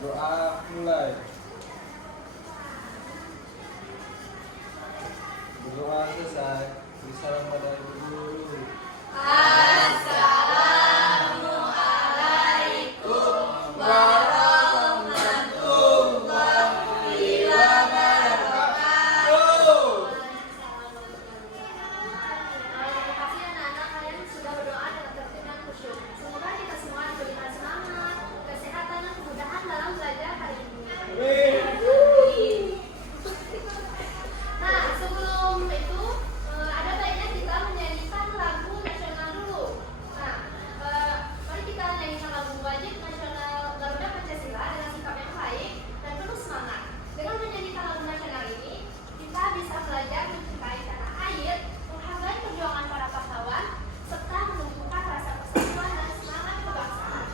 Doa mulai. Berdoa selesai. Beri salam pada ibu guru. Assalamualaikum warahmatullahi wabarakatuh. Terima kasih anak-anak, kalian sudah berdoa dengan tertib dan khusyuk. Semoga kita semua diberikan semangat, kesehatan dan kemudahan dalam belajar hari ini. Nah, sebelum itu ada baiknya kita menyanyikan lagu nasional dulu. Nah, mari kita nyanyikan lagu wajib nasional Garuda Pancasila dengan sikap yang baik dan penuh semangat. Dengan menyanyikan lagu nasional ini, kita bisa belajar mencintai tanah air, menghargai perjuangan para pahlawan, serta menumbuhkan rasa persatuan dan semangat kebangsaan.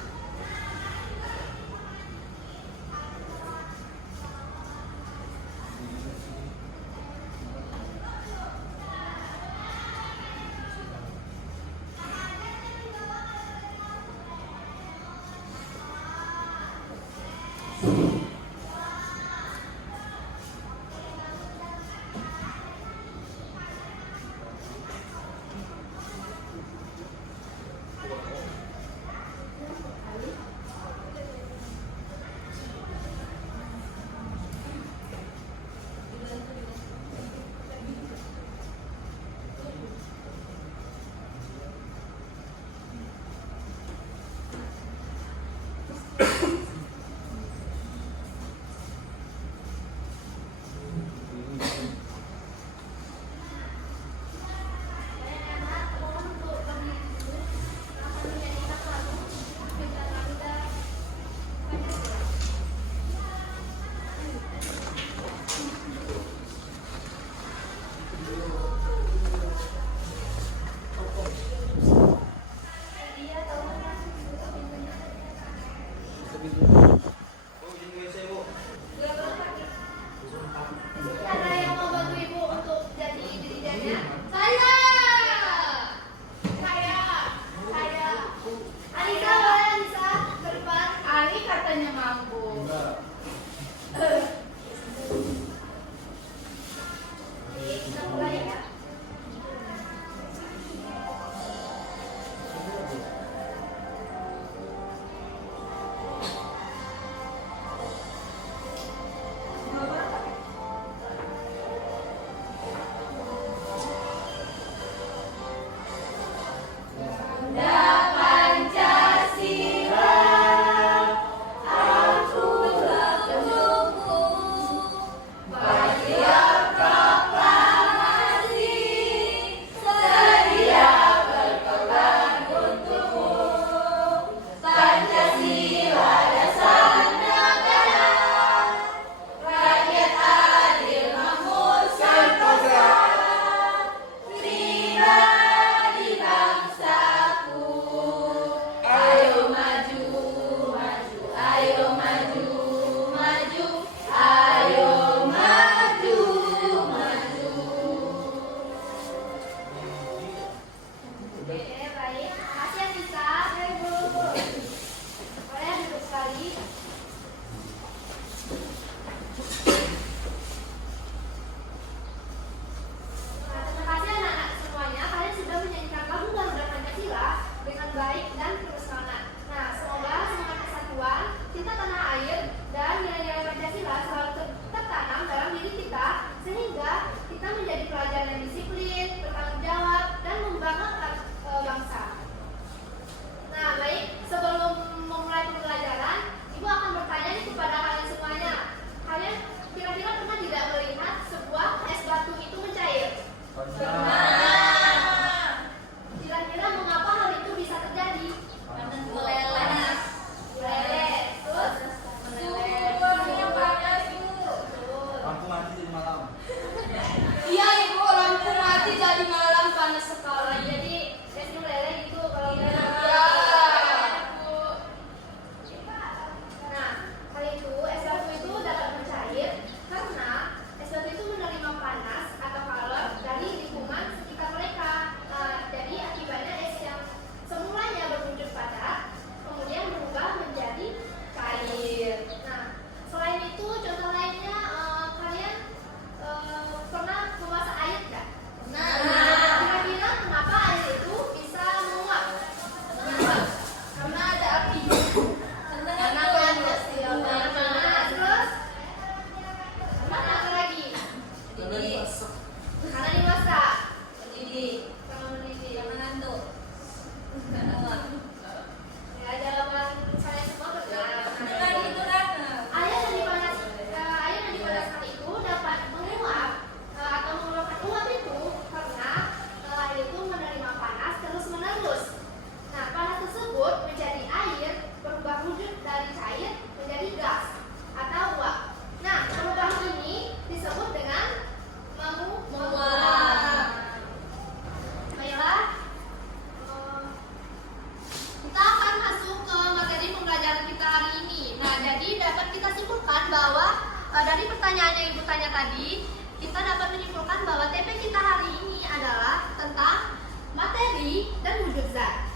dari pertanyaan yang Ibu tanya tadi, kita dapat menyimpulkan bahwa TP kita hari ini adalah tentang materi dan wujud zat.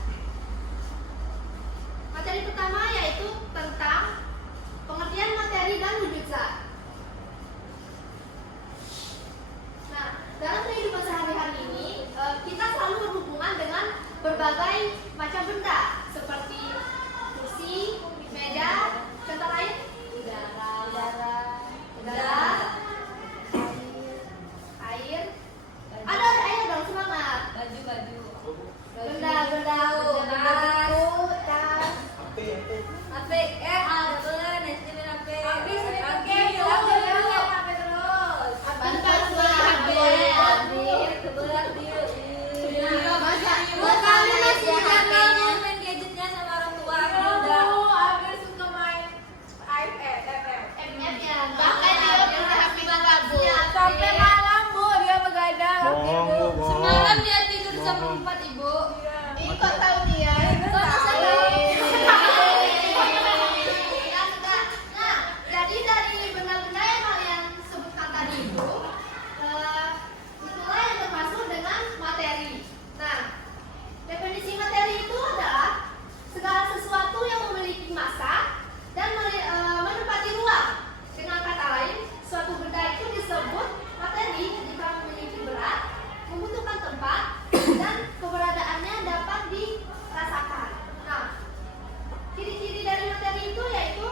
Materi pertama yaitu tentang pengertian materi dan wujud zat. Nah, dalam kehidupan sehari-hari ini, kita selalu berhubungan dengan berbagai macam benda seperti kursi, meja, contoh lain, udara, air. Ada air dong, semangat. Baju. Benda-benda, buku, tas. HP. Apa? Nestimin HP. Buat kami masih HP-nya main gadgetnya sama orang tua. MF ya, bahkan dia punya HP bagabut. Sampai malam Bu, dia begadang. Bohong, Bu, bohong. Semalam dia tidur jam 4, Ibu. Ih, kok tahu dia? Nah, jadi dari benda-benda yang kalian sebutkan tadi itu, itulah yang termasuk dengan materi. Nah, definisi materi itu adalah segala sesuatu yang memiliki massa dan menempati ruang. Dengan kata lain, suatu benda itu disebut materi jika memiliki berat, membutuhkan tempat, dan keberadaannya dapat dirasakan. Nah, ciri-ciri dari materi itu yaitu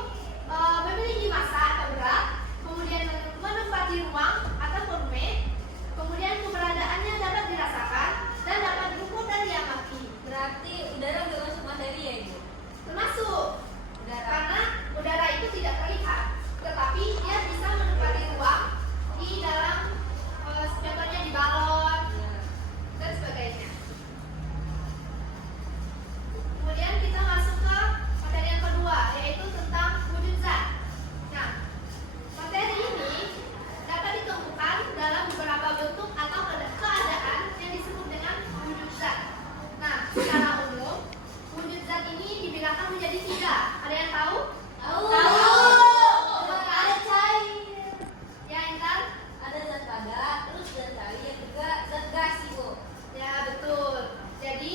memiliki massa atau berat, kemudian menempati ruang atau volume, kemudian keberadaannya dapat dirasakan dan dapat diukur dan diamati. Berarti udara udah masuk materi ya, Ibu? Termasuk Udara. karena udara itu tidak terlihat, tetapi dia bisa menempati ruang di dalam contohnya di balon dan sebagainya. Kemudian kita masuk ke materi yang kedua, yaitu tentang wujud zat. Nah, materi ini dapat ditemukan dalam beberapa bentuk atau keadaan yang disebut dengan wujud zat. Nah, secara umum, wujud zat ini dibedakan menjadi 3. Ada yang tahu? Tahu. Ada cair. Ya, Intan? Ada zat padat, terus zat cair, yang juga zat gas, Ibu. Ya, betul. Jadi,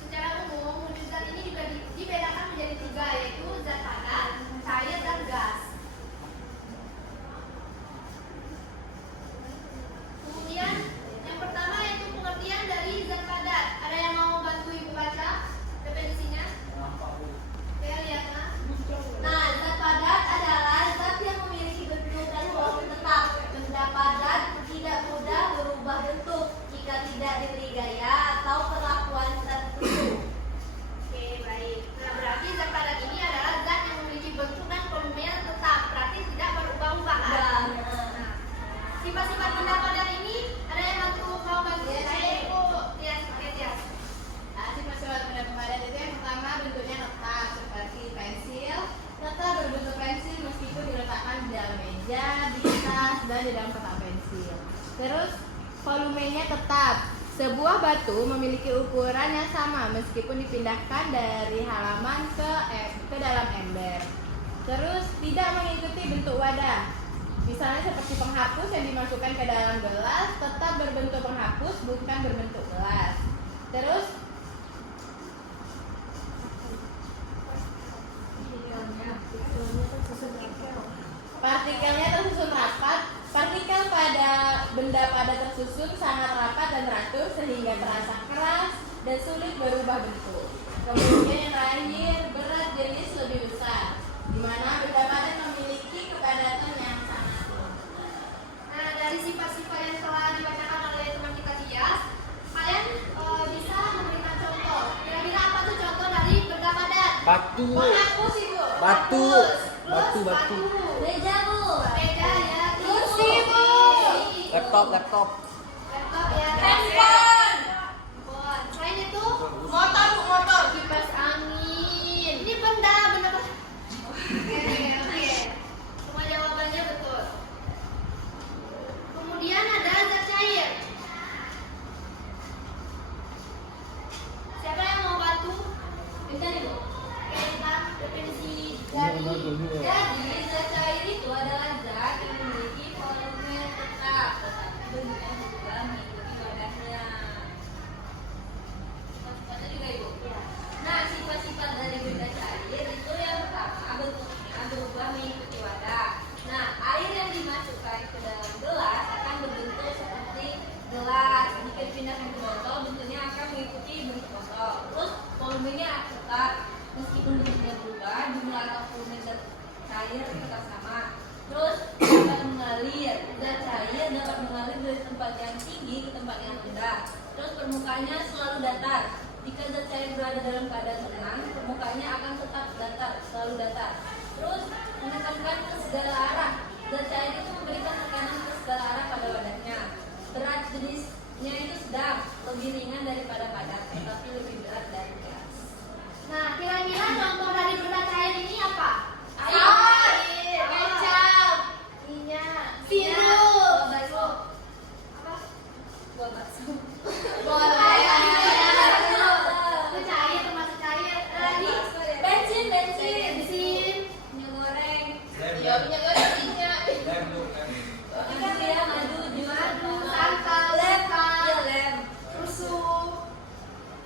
secara umum wujud zat ini juga dibedakan menjadi 3, yaitu zat padat, cair, dan gas. Kemudian yang pertama yaitu pengertian dari zat padat. Ada yang mau bantu Ibu baca definisinya? Oke, lihat Mas. Nah, zat padat adalah zat yang memiliki bentuk dan volume tetap. Benda padat tidak mudah berubah bentuk jika tidak diberi gaya atau perlakuan tertentu. Oke, baik. Nah, berarti zat padat ini adalah zat yang memiliki bentuk dan volume yang tetap, berarti tidak berubah-ubah. Nah, sifat-sifat benda padat ini ada yang mau bantu saya, Ibu? Tias, pakai Tias. Nah, sifat-sifat benda padat itu yang pertama bentuknya tetap seperti pensil. Tetap berbentuk pensil meskipun diletakkan di dalam meja, di tas, dan di dalam kotak pensil. Terus volumenya tetap. Sebuah batu memiliki ukuran yang sama meskipun dipindahkan dari halaman ke dalam ember. Terus tidak mengikuti bentuk wadah. Misalnya seperti penghapus yang dimasukkan ke dalam gelas tetap berbentuk penghapus, bukan berbentuk gelas. Terus partikelnya tersusun rapat. Partikel pada benda padat tersusun sangat rapat dan teratur sehingga terasa keras dan sulit berubah bentuk. Kemudian yang terakhir, berat jenis lebih besar, di mana benda padat memiliki kepadatan yang sangat tinggi. Nah, dari sifat-sifat yang telah dibacakan oleh teman kita Tias, kalian bisa memberikan contoh. Kira-kira apa tuh contoh dari benda padat? Batu. Penghapus, Ibu. Batu. Penghapus. Terus Batu. Meja, Bu. Meja ya. Kursi, Bu. Laptop. Laptop ya. Handphone. Selain itu, Motor, Bu, motor. kipas angin. Ini benda padat. Oke. Semua jawabannya betul. Kemudian ada zat cair. Siapa yang mau bantu? Bisa nih, Bu. Oke, kita definisi Iya, dari betul juga. Jadi zat cair itu adalah zat yang permukaannya selalu datar. Jika zat cair berada dalam keadaan tenang, permukaannya akan tetap datar, selalu datar. Terus menekankan ke segala arah. Zat cair itu memberikan tekanan ke segala arah pada wadahnya. Berat jenisnya itu sedang, lebih ringan daripada padat, tetapi lebih berat dari gas. Nah, kira-kira contoh dari benda cair ini apa? Air, kecap, Minyak, sirup, bakso. Apa? Buah bakso. boleh. Itu cair, termasuk cair. Lagi? Bensin. Bensin. Minyak goreng. Ya punya goreng minyak. Lem dulu, lem. Madu ya, madu, Madu, santan, lem, lekar, ya lem. susu.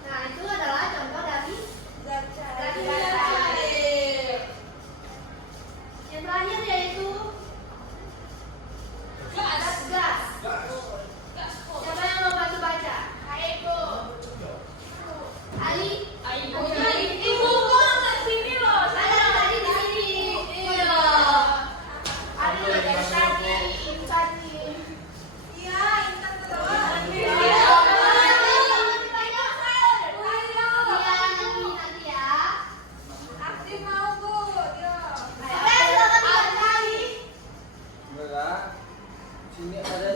Nah, itu adalah contoh dari zat Iya. cair. Yang terakhir yaitu gas. Siapa yang mau bantu baca? Aibu. Ali. Aibu. Ibu kok nggak sini loh? Ada tadi di sini. Iya. Ali dari tadi. Intan nih. Iya, Intan terus. Iya, nanti ya. Aktif mau Bu. Yo. Enggak. Sini ada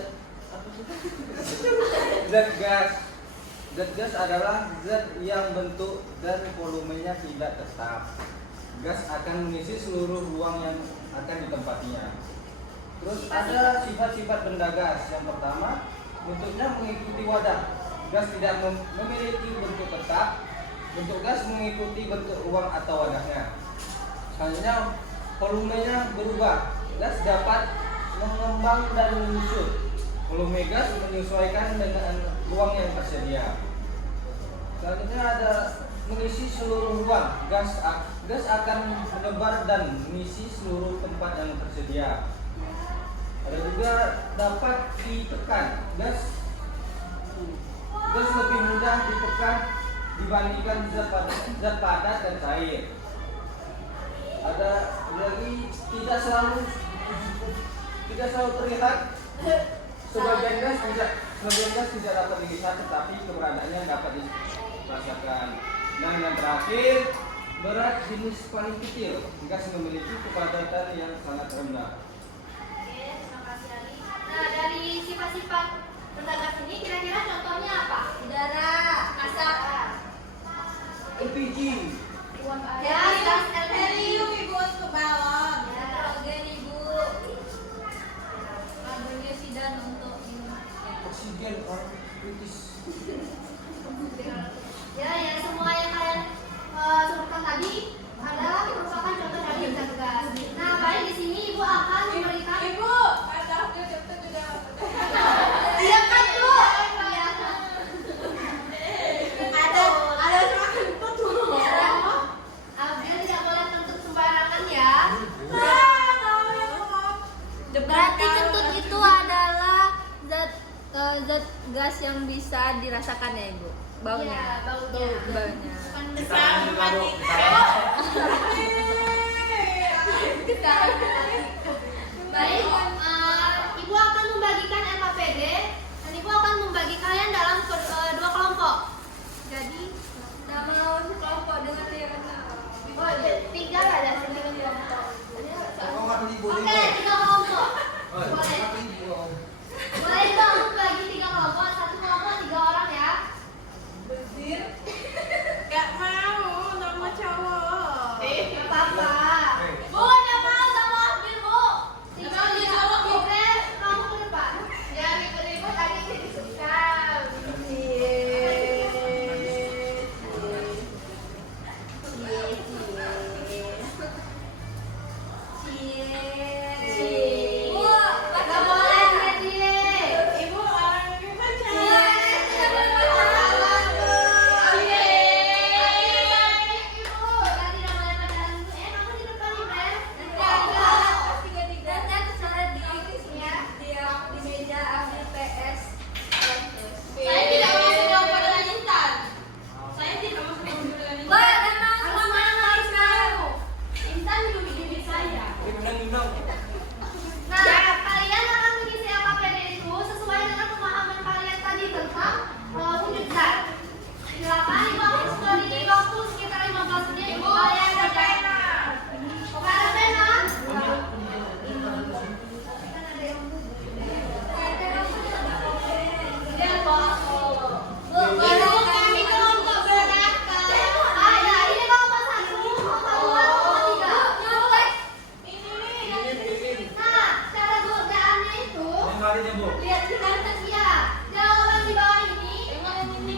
apa sih? Zat gas. Zat gas adalah zat yang bentuk dan volumenya tidak tetap. Gas akan mengisi seluruh ruang yang akan ditempatinya. Terus ada sifat-sifat benda gas. Yang pertama, bentuknya mengikuti wadah. Gas tidak memiliki bentuk tetap. Bentuk gas mengikuti bentuk ruang atau wadahnya. Selanjutnya, volumenya berubah. Gas dapat mengembang dan menyusut. Volume gas menyesuaikan dengan ruang yang tersedia. Selanjutnya ada mengisi seluruh ruang. Gas akan menebar dan mengisi seluruh tempat yang tersedia. Ada juga dapat ditekan. Gas lebih mudah ditekan dibandingkan zat padat dan cair. Ada lagi tidak selalu terlihat. Sebagian gas tidak dapat dilihat, tetapi keberadaannya dapat dirasakan. Dan yang terakhir, berat jenis paling kecil. Gas memiliki kepadatan yang sangat rendah. Oke, terima kasih Ali. Nah, dari sifat-sifat benda gas ini kira-kira contohnya apa? Udara, asap. LPG. Ya, gas LPG. Helium Ibu untuk balon. Nitrogen ibu. Karbon dioksida untuk minum. Oksigen orang kritis. Ya, yang semua yang kalian sebutkan tadi adalah merupakan contoh dari benda gas. Nah, baik di sini Ibu akan memberikan. Ibu, ada cepet udah. Iya kan, Bu? Iya. Ada semakin betul. Biar tidak boleh kentut sembarangan ya. Berarti kentut itu adalah zat gas yang bisa dirasakan ya ibu, baunya. Iya, baunya. Baunya. Baik, Ibu akan membagikan LKPD dan Ibu akan membagi kalian dalam dua kelompok. Jadi, Nama kelompok dengan dia kena. oh, tiga ada sini kelompok. Oke, Oke, tiga kelompok. Boleh. Boleh Ibu aku bagi tiga kelompok, satu kelompok 3 orang ya. Bedir. Gak mau nama cowok. Gak apa-apa. Bu, nggak mau sama Asbil, Bu. Tinggal di cowok, oke, kamu ke depan. Ya, ribut-ribut tadi jadi suka. Gak boleh. artinya, Bu? Lihat di atas ya. Jawaban di bawah ini. Emang yang ini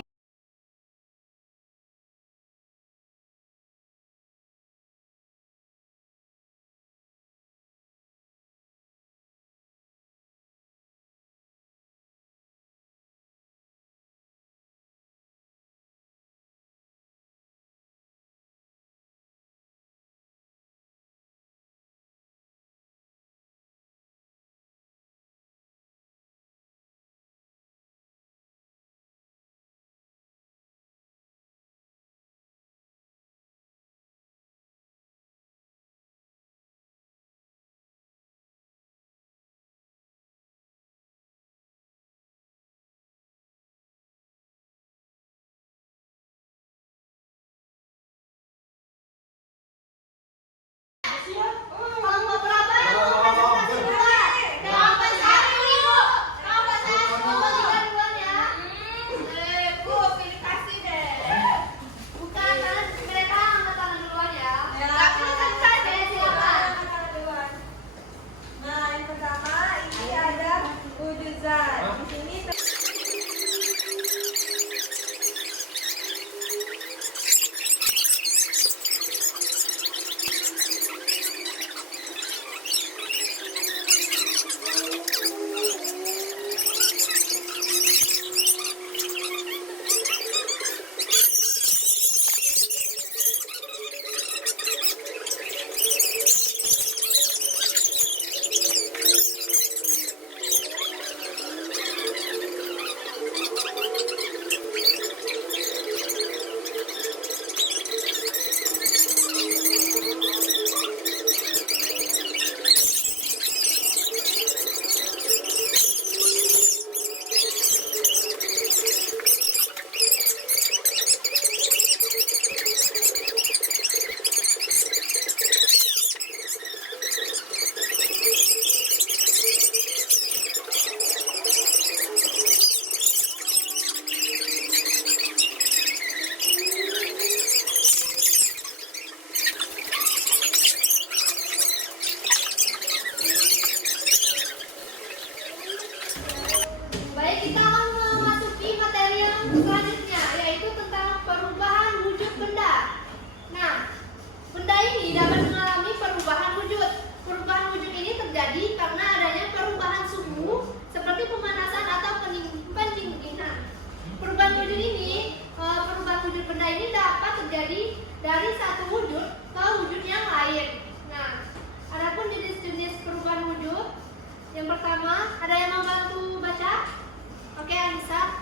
Kalau mau berapa? Presentasi duluan. Jawaban satu Ibu. Jawaban satu. Tiga duluan ya. Bu, pilih kasih deh. Bukan, karena mereka angkat tangan duluan ya. Tapi selesai deh, Silakan. Nah, yang pertama ini ada wujud zat. Di sini Baik, kita akan memasuki materi yang selanjutnya, yaitu tentang perubahan wujud benda. Nah, benda ini dapat mengalami perubahan wujud. Perubahan wujud ini terjadi karena adanya perubahan suhu seperti pemanasan atau pendinginan. Perubahan wujud ini, perubahan wujud benda ini dapat terjadi dari satu wujud ke wujud yang lain. Nah, adapun jenis-jenis perubahan wujud, yang pertama, ada yang mau bantu baca? Oke, Anissa.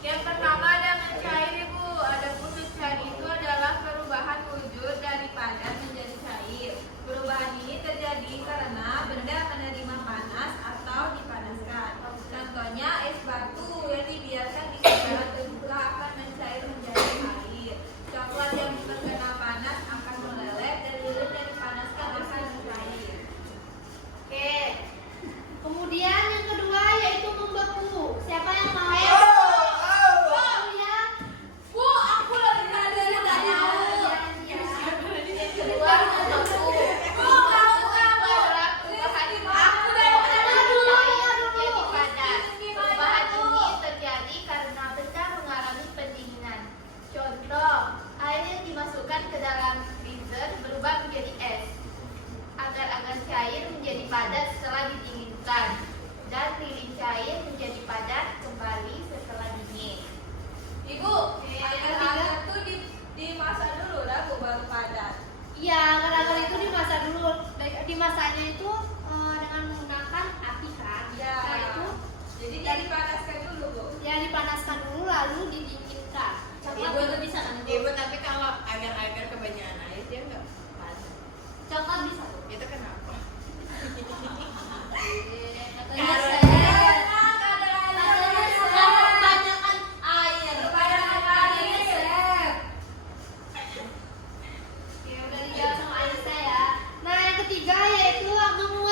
Yang pertama ada mencair, Ibu. Ada wujud cair itu adalah perubahan wujud dari padat menjadi cair. Perubahan ini terjadi karena benda menerima panas atau dipanaskan. Contohnya es batu yang dibiarkan di udara terbuka akan mencair menjadi air. Coklat yang terkena panas akan meleleh dan lilin yang dipanaskan akan mencair. Oke. Kemudian yang kedua yaitu membeku. Siapa yang mau? Ya. Bu, aku lebih ada yang tanya. Yang Kedua, membeku. Bu, kamu adalah perubahan aku dari jadi padat. Perubahan ini terjadi karena benda mengalami pendinginan. Contoh, air yang dimasukkan ke dalam freezer berubah menjadi es. Agar-agar cair menjadi padat setelah didinginkan, dan lilin cair menjadi padat kembali setelah dingin. Ibu, agar-agar itu dimasak dulu dah, Bu, baru padat. Iya, agar-agar itu dimasak dulu. Dimasaknya itu dengan menggunakan api kan. Ya. Nah, itu Jadi dia dipanaskan dulu, Bu. yang dipanaskan dulu lalu didinginkan. coklat juga bisa kan? Ibu, tapi kalau agar-agar kebanyakan air dia nggak pas. Coklat bisa. Itu kenapa? Katanya saya Kebanyakan air. Ya udah dijawab sama Aisyah ya. Nah, yang ketiga yaitu menguap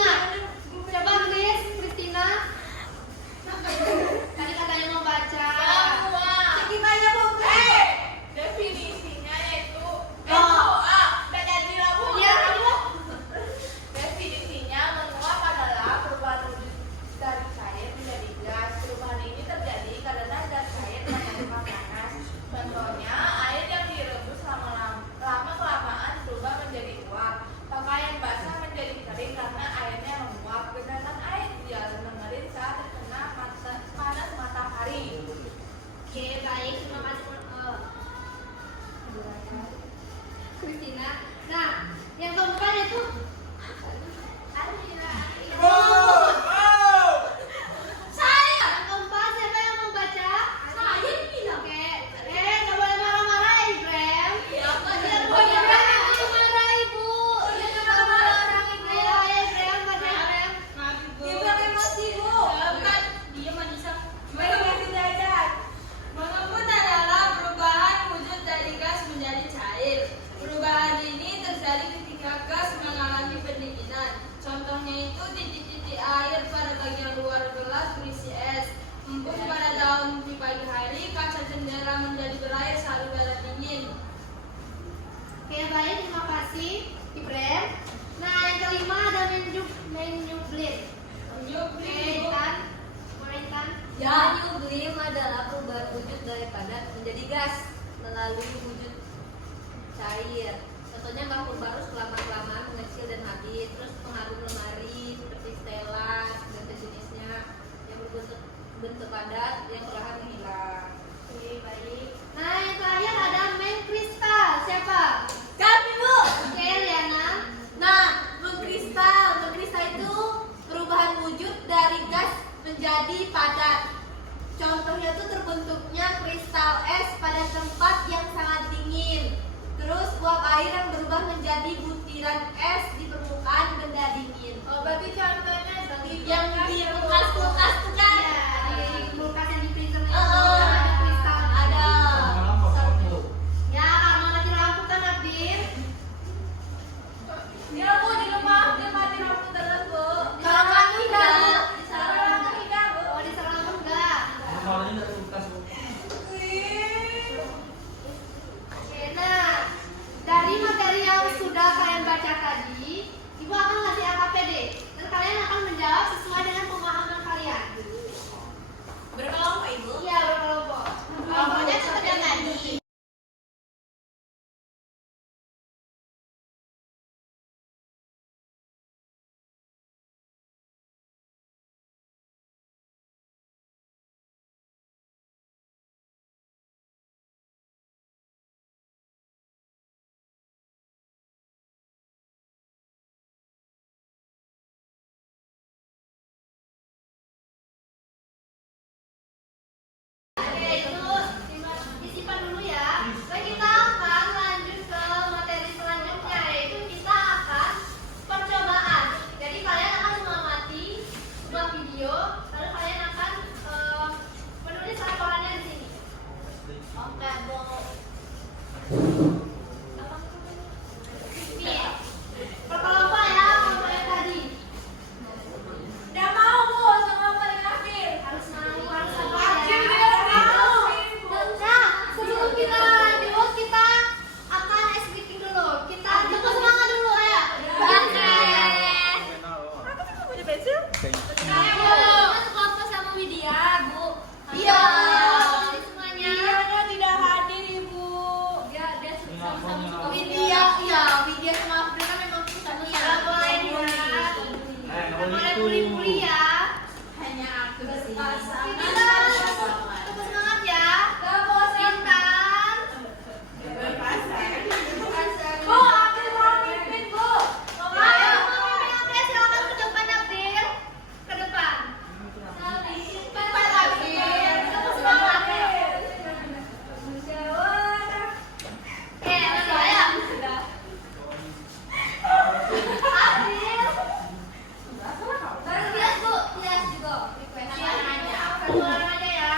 menjadi padat. Contohnya tuh terbentuknya kristal es pada tempat yang sangat dingin. Terus uap air yang berubah menjadi butiran es di permukaan benda dingin. Oh, berarti contohnya Yang di kulkas-kulkas tuh kan? di kulkas yang di freezer itu Oh, ada kristal. ada. Ya, karena mati lampu kan Nabil. Dia Bu di rumah dia mati lampu terus Bu. Kalau kamu enggak, Kalau lampu tidak Bu. Oh, di sarang lampu enggak. Normalnya dari kulkas Bu. Oke, nah dari materi yang sudah kalian baca tadi, Ibu akan ngasih AKPD dan kalian akan menjawab sesuai dengan pemahaman kalian. Berkelompok Ibu. Iya, berkelompok. Kelompoknya seperti yang tadi. Oke, itu disimpan dulu ya. Baik, kita akan lanjut ke materi selanjutnya, yaitu kita akan percobaan. Jadi kalian akan mengamati sebuah video, lalu kalian akan menulis laporannya di sini. Oke, Bu. Iya. Perkelompok ya, kelompok yang tadi. Udah mau Bu sama paling akhir. Harus mau, harus sabar Akhir ya. dia mau. Nah, sebelum kita lanjut, kita akan ice breaking dulu. Kita cukup semangat dulu ya. Oke. Ayo, kelompok sama Widya, Bu. Iya. Ayo. Semuanya. Dianya tidak hadir Ibu. Dia sama-sama suka Widya, iya, Widya sama Afrika memang sama ya. Nggak boleh dibuat. Nggak boleh bully-bully ya. Hanya aku sih. Kita cukup semangat ya. Intan. Bu, aku mau mimpin Bu. Ayo, oke, silakan ke depan April. Ke depan. Cepat April. Cukup semangat. Oke, lanjut ya. April. Baru lihat Bu, lihat juga. Iya, satu orang aja ya.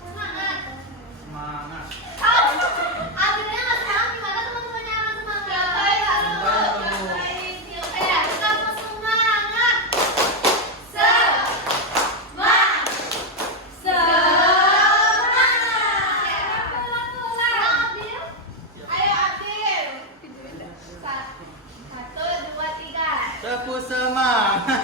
Semangat. Semangat. Aprilnya nggak semangat, gimana teman-temannya yang semangat? Kita mau semangat. Ayo April. Satu, dua, tiga. Tepuk semangat.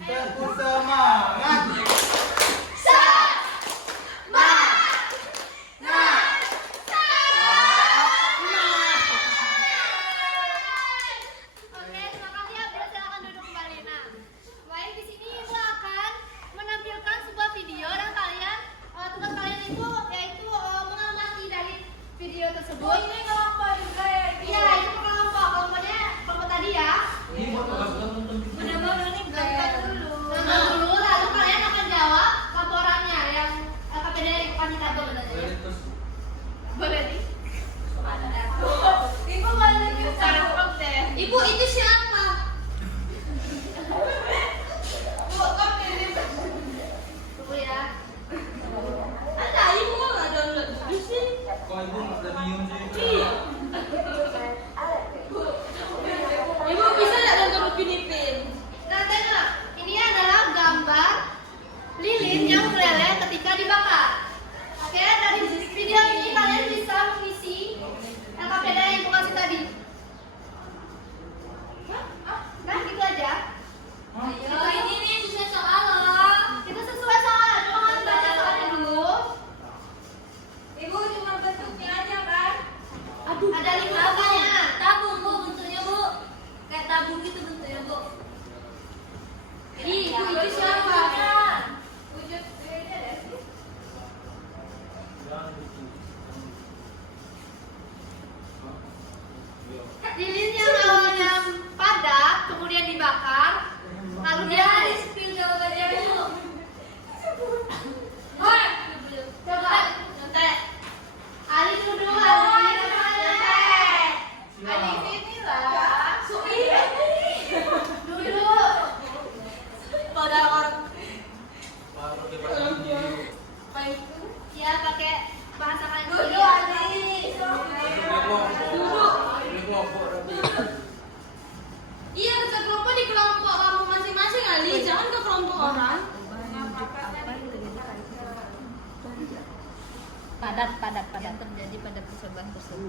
Tepuk semangat. Oke, terima kasih ya. Silakan duduk kembali. Nah, baik, di sini Ibu akan menampilkan sebuah video dan kalian tugas kalian itu yaitu mengamati dari video tersebut. Ini kelompok juga ya Ibu. Iya, itu kelompoknya kelompok tadi ya. Ini buat tugas nonton video. Bener-bener nih Nonton dulu, lalu kalian akan jawab laporannya yang KPD dari Panita Boleh terus. Boleh nih. Ibu balik ke sana. Ibu itu siapa? Bu, kamu ini Tunggu ya. Ada ibu kok nggak download di sini? Kok ibu nggak ada diem sih? Iya. Ibu bisa nggak download Pinipin? Nah, tengok. Ini adalah gambar lilin yang meleleh ketika dibakar. Oke, dari video ini kalian bisa mengisi LKPD yang Ibu kasih tadi.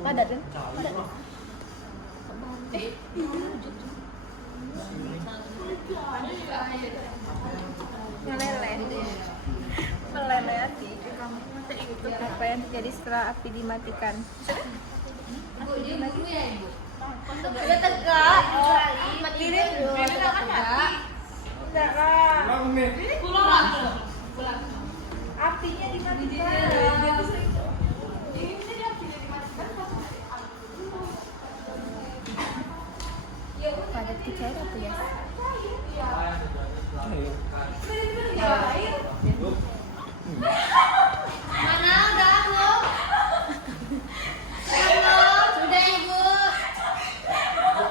Padat kan? Padat. Meleleh hati. Apa yang terjadi setelah api dimatikan? Bu, dia guru ya ibu? Udah tegak. Ini Tegak. Enggak lah. Pulang. Apinya dimatikan. Padat kecil apa ya? Mana udah belum? Sudah ibu.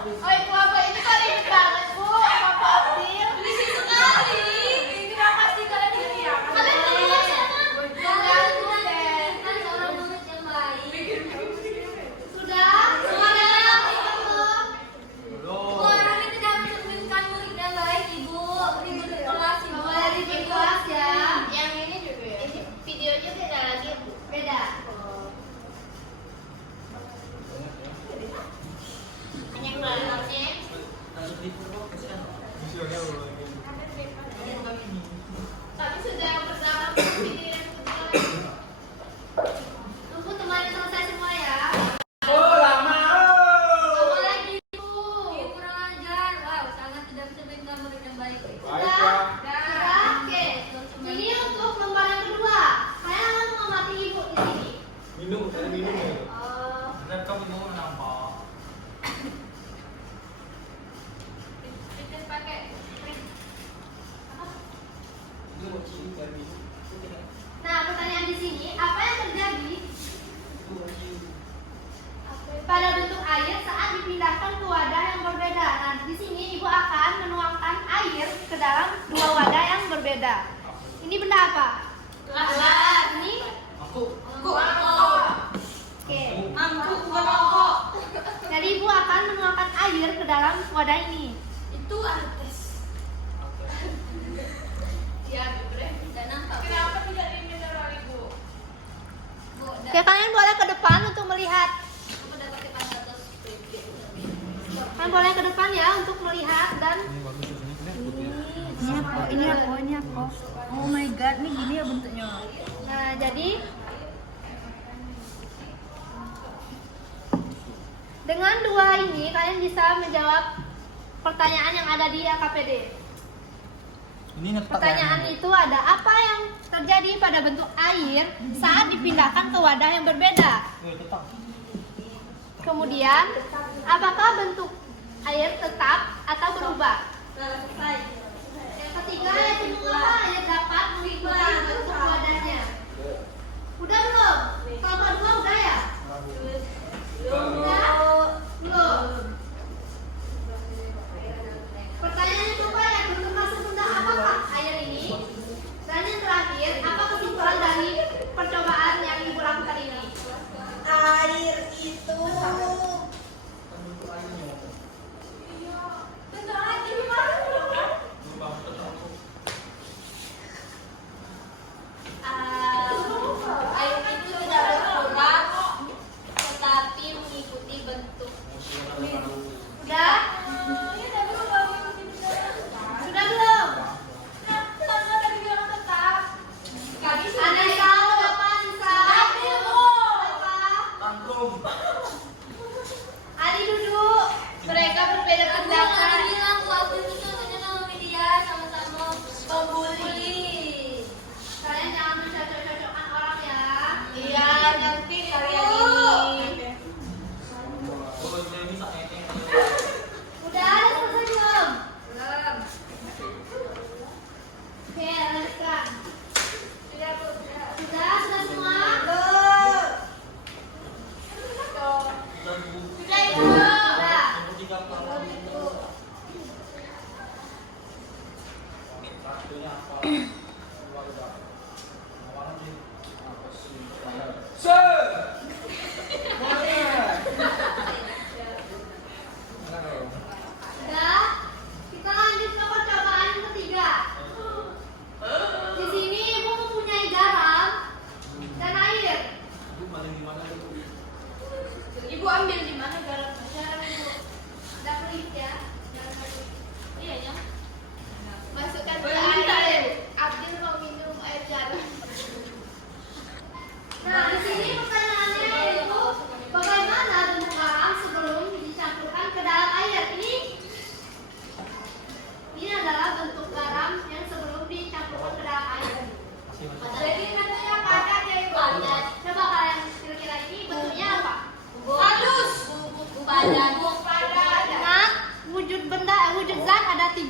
Oh ibu apa ini kok ribet banget bu? Apa April? Berisik sekali. Ini pasti kalian dilihat. Kalian berdua siapa? Ganggu deh. Kan seorang murid yang baik. Sudah? Semuanya belum? Bu, orang itu jangan mencerminkan murid yang baik ibu. Ribut di kelas ibu. Kamu dari di kelas ya. Yang ini juga ya. Ini videonya beda lagi bu. Beda. Yang belakangnya. Tapi sudah yang pertama video yang kedua. Tunggu temannya selesai semua ya. Oh, lama. Kamu lagi bu. Ih, kurang ajar. Wow, sangat tidak mencerminkan murid yang baik. Baik ya. Sudah? Oke. Ini untuk lembar yang kedua. Saya akan mengamati ibu di sini. Minum, ada minum ya. Dan kamu mau nampak? Bikin pakai print. Itu mau ciri dari minum. Nah, pertanyaan di sini, apa yang terjadi pada bentuk air saat dipindahkan ke wadah yang berbeda? Nah, di sini ibu akan menuangkan air ke dalam dua wadah yang berbeda. Ini benda apa? Gelas. Ini? Aku. Oke. Mangkuk buat rokok. Jadi ibu akan menuangkan air ke dalam wadah ini. Itu air tes. Iya, Bre. Dan nampak. Kenapa tidak dimineral ibu? Bu, Oke, kalian boleh ke depan untuk melihat. aku dapat pakai pantas. Kalian boleh ke depan ya untuk melihat dan Ini apa? Oh my god, ini gini ya bentuknya. nah, jadi dengan dua ini kalian bisa menjawab pertanyaan yang ada di AKPD. Ini ngetak. Pertanyaan itu ada apa yang terjadi pada bentuk air saat dipindahkan ke wadah yang berbeda. Kemudian, apakah bentuk air tetap atau berubah? Yang ketiga yaitu mengapa air dapat mengikuti bentuk wadahnya. Udah belum? Kalau kedua udah ya? Udah? Belum. Pertanyaan yang kedua ya, bentuk hasil benda apakah air ini? Dan yang terakhir, apa kesimpulan dari percobaan yang ibu lakukan ini? Air itu Bentar lagi gimana? Air itu tidak bergerak, tetapi mengikuti bentuk. Udah? Sudah belum? Ada yang tahu apa Nisa? Apa? Tangkum. Adi duduk. Mereka berbeda Aku pandangan. udah bilang waktu itu contohnya sama media sama-sama pembuli. Kalian jangan mencocok-cocokkan orang ya. Iya, nanti kalian ini. Oh, dia bisa ngekek. Udah ada selesai belum? Belum. Oke, lanjutkan. Sudah semua? Sudah ibu. Sudah. Tiga kali. Satunya apa? Sudah. Kita lanjut ke percobaan yang ketiga. Di sini ibu mempunyai garam dan air. Itu paling gimana itu?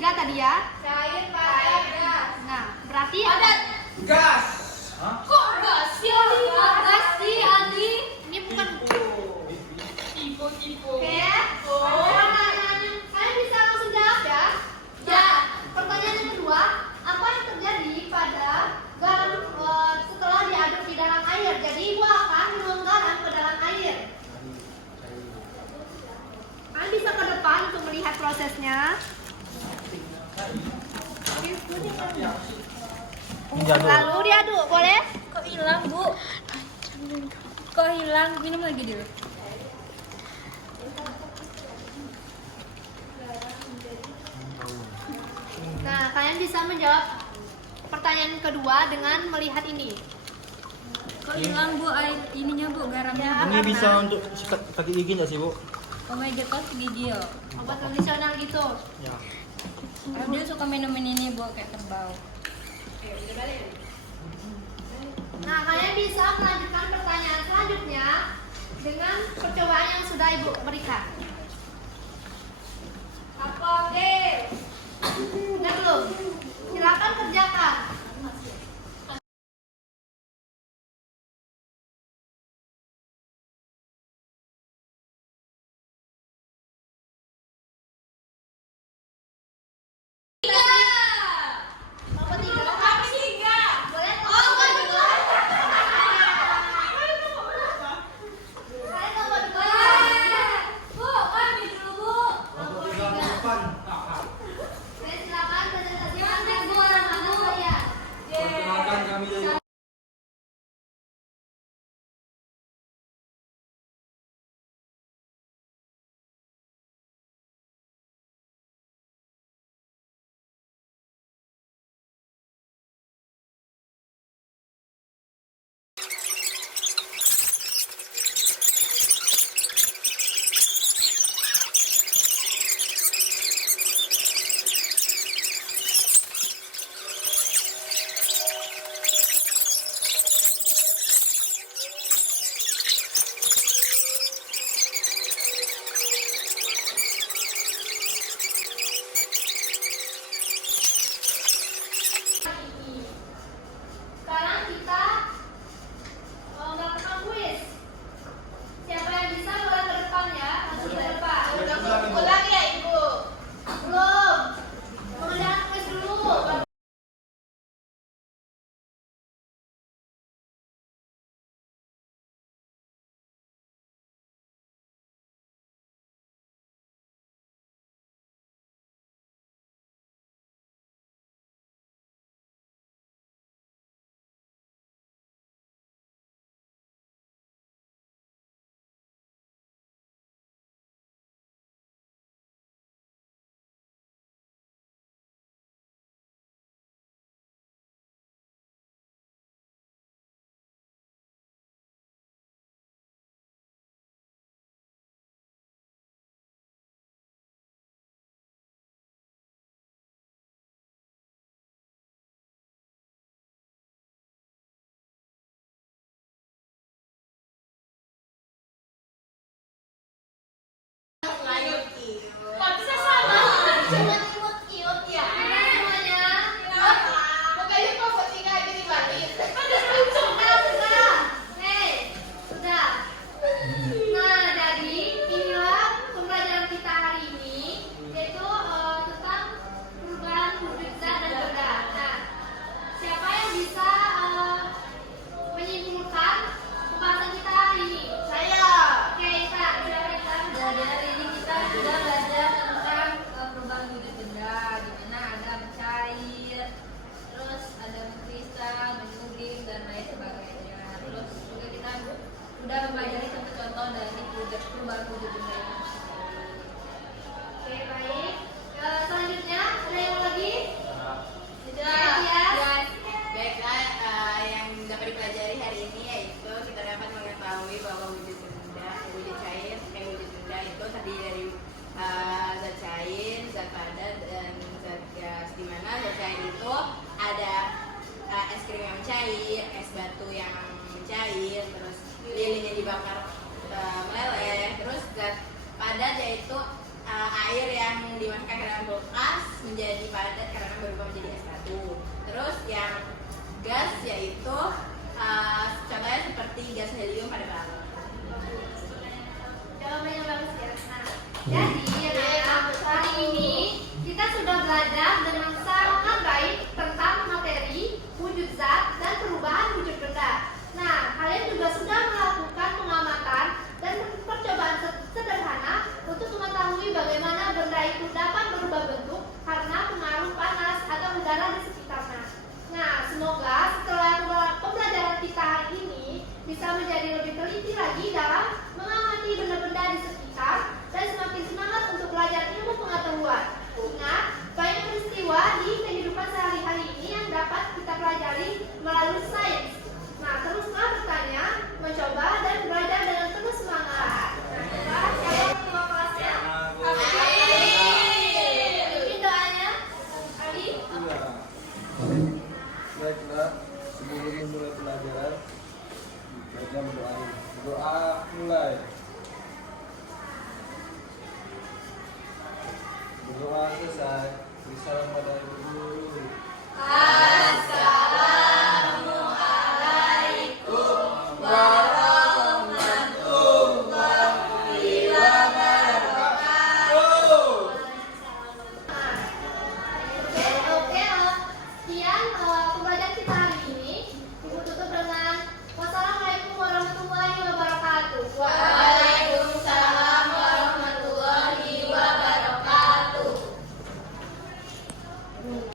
tiga tadi ya. Cair, padat, gas. Nah, berarti Padat. Gas. Hah? Kok gas sih Andi? Gas sih Andi. ini bukan Tipe. oke ya. Kalian bisa langsung jawab ya. Ya. Pertanyaan yang kedua, apa yang terjadi pada garam setelah diaduk di dalam air? Jadi ibu akan menuang garam ke dalam air. Kalian bisa ke depan untuk melihat prosesnya. Lalu diaduk, boleh? Kok hilang, Bu? Kok hilang? Minum lagi dulu. Nah, kalian bisa menjawab pertanyaan kedua dengan melihat ini. Kok hilang, Bu? Air ininya, Bu, garamnya. Ini bisa untuk sikat kaki gigi nggak sih, Bu? Oh my god, kok gigi ya? Obat tradisional gitu. Ya. Dia suka minumin ini, Bu, kayak kerbau. Nah, kalian bisa melanjutkan pertanyaan selanjutnya dengan percobaan yang sudah ibu berikan. Apa, deh? Udah belum? Silakan kerjakan. Nomor tiga. Boleh? Kalian nomor dua. Bu, ambil dulu, Bu. Saya silakan presentasikan Jangan, Bu, dengan Bu. kalian. Perkenalkan kami dari Sekarang kita melakukan kuis. Siapa yang bisa mulai ke depan ya? Langsung ke depan. Ulang ya, Ibu. Belum. Pengerjaan kuis dulu. Cuma imut iut ya. Semuanya. Makanya kok buat tiga aja dibalik. Sudah. Nah, jadi inilah pembelajaran kita hari ini, yaitu tentang perubahan huruf zat dan benda. Nah, siapa yang bisa menyimpulkan pembahasan kita hari ini? Saya. Oke, Ita, silakan Ita. Jadi hari ini kita sudah belajar tentang perubahan wujud dimasukkan ke dalam kulkas menjadi padat karena berubah menjadi es batu. Terus yang gas yaitu contohnya seperti gas helium pada balon. Jawabannya bagus ya. Nah, jadi anak-anak hari ini kita sudah belajar dengan sangat baik tentang materi, wujud zat, dan perubahan wujud benda. Nah, kalian juga sudah melakukan pengamatan dan percobaan sederhana untuk mengetahui bagaimana benda itu dapat berubah bentuk karena pengaruh panas atau udara di sekitarnya. Nah, semoga setelah pembelajaran kita hari ini bisa menjadi lebih teliti lagi dalam mengamati benda-benda di sekitar dan semakin semangat untuk belajar ilmu pengetahuan. Ingat, banyak peristiwa di kehidupan sehari-hari ini yang dapat kita pelajari melalui sains. Nah, teruslah bertanya, mencoba, dan belajar dengan penuh semangat. Nah, siapa ketua kelasnya? Mungkin doanya, Ali? Iya. Baiklah, sebelum memulai pelajaran, kita berdoa. Doa mulai. Berdoa selesai. Beri salam pada guru.